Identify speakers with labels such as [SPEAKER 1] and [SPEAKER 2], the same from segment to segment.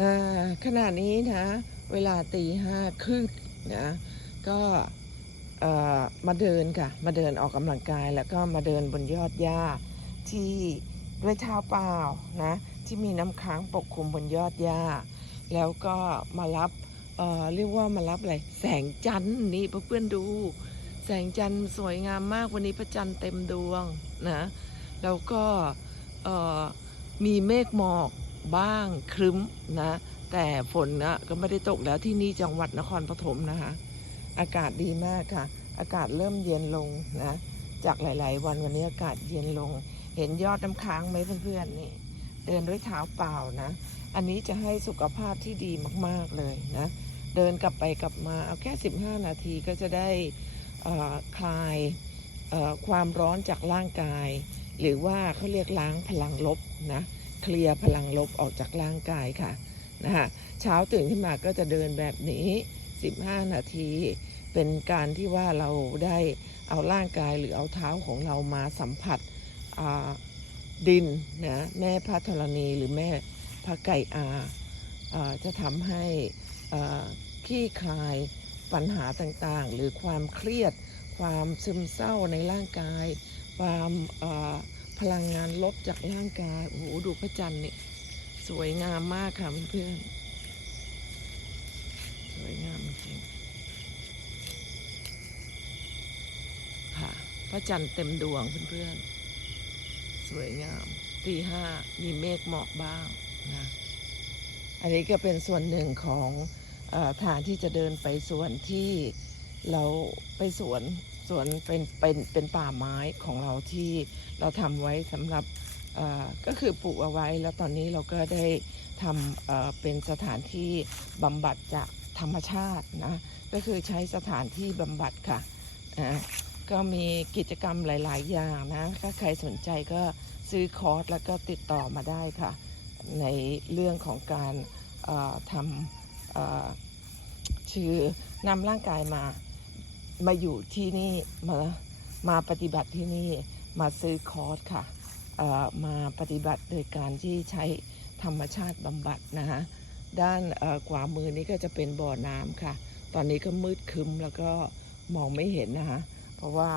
[SPEAKER 1] อ่าขณะนี้นะ เวลาตีห้าครึ่งนะ ก็มาเดินค่ะ มาเดินออกกำลังกายแล้วก็มาเดินบนยอดหญ้าที่ด้วยเท้าเปล่านะ ที่มีน้ำค้างปกคลุมบนยอดหญ้า แล้วก็มารับเเรียกว่ามารับอะไรแสงจันทร์นี่เพื่อนๆดู แสงจันทร์สวยงามมากวันนี้พระจันทร์เต็มดวงนะ แล้วก็มีเมฆหมอก บ้างครึ้มนะ แต่ฝนนะก็ไม่ได้ตกแล้วที่นี่จังหวัดนครปฐมนะคะ อากาศดีมากค่ะ อากาศเริ่มเย็นลงนะ จากหลาย ๆ วันวันนี้อากาศเย็นลง เห็นยอดน้ำค้างไหมเพื่อนๆนี่ เดินด้วยเท้าเปล่านะ อันนี้จะให้สุขภาพที่ดีมากๆเลยนะ เดินกลับไปกลับมาเอาแค่ 15 นาทีก็จะได้คลายความร้อนจากร่างกาย หรือว่าเขาเรียกล้างพลังลบนะ เคลียร์พลังลบออกจากร่างกายค่ะนะคะเช้าตื่นขึ้นมาก็จะเดินแบบนี้ 15 นาที เป็นการที่ว่าเราได้เอาร่างกายหรือเอาเท้าของเรามาสัมผัสดินนะแม่พระธรณีหรือแม่พระไก่อาจะทำให้ขี้คลายปัญหาต่างๆ หรือความเครียด ความซึมเศร้าในร่างกาย ความอ พลังงานลบจากร่างกาย โอ้โห ดูพระจันทร์นี่ สวยงามมากค่ะเพื่อนๆ สวยงามจริงค่ะ พระจันทร์เต็มดวงเพื่อนๆ สวยงาม ตีห้ามีเมฆหมอกบ้างนะ อันนี้ก็เป็นส่วนหนึ่งของอทางที่จะเดินไปส่วนที่ เราไปสวนสวนเป็นเป็นเป็นป่าไม้ของเราที่เราทำไว้สำหรับก็คือปลูกเอาไว้ แล้วตอนนี้เราก็ได้ทำเเป็นสถานที่บำบัดจากธรรมชาตินะก็คือใช้สถานที่บำบัดค่ะก็มีกิจกรรมหลาย ๆ อย่างนะถ้าใครสนใจก็ซื้อคอร์สแล้วก็ติดต่อมาได้ค่ะ ในเรื่องของการทำชื่อนำร่างกายมา มาอยู่ที่นี่มามาปฏิบัติที่นี่มาซื้อคอร์สค่ะมาปฏิบัติโดยการที่ใช้ธรรมชาติบำบัดนะคะด้านขวามือนี้ก็จะเป็นบ่อน้ำค่ะ ตอนนี้ก็มืดคึมแล้วก็มองไม่เห็นนะคะเพราะว่า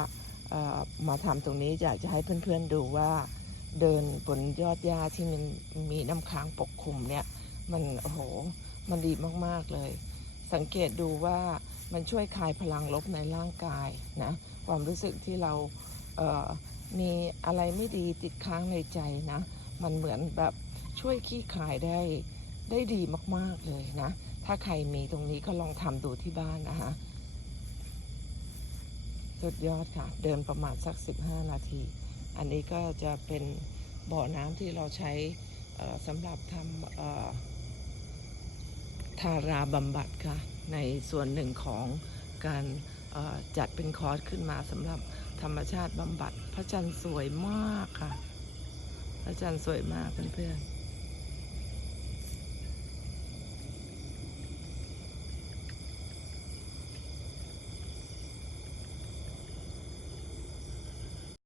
[SPEAKER 1] มาทำตรงนี้อยากจะให้เพื่อนๆดูว่า เดินบนยอดหญ้าที่มันมีน้ำค้างปกคลุมเนี่ย มันโอ้โหมันดีมากๆเลย สังเกตดูว่า มันช่วยคลายพลังลบในร่างกายนะความรู้สึกที่เราเมีอะไรไม่ดีติดค้างในใจนะ มันเหมือนแบบช่วยขี้คลายได้ได้ดีมากๆเลยนะ ถ้าใครมีตรงนี้ก็ลองทำดูที่บ้านนะคะสุดยอดค่ะ เดินประมาณสัก 15 นาที อันนี้ก็จะเป็นบ่อน้ำที่เราใช้สำหรับทำทาราบำบัดค่ะ ในส่วนหนึ่งของการจัดเป็นคอร์สขึ้นมาสำหรับธรรมชาติบำบัด พระจันทร์สวยมากค่ะ พระจันทร์สวยมากเพื่อนๆ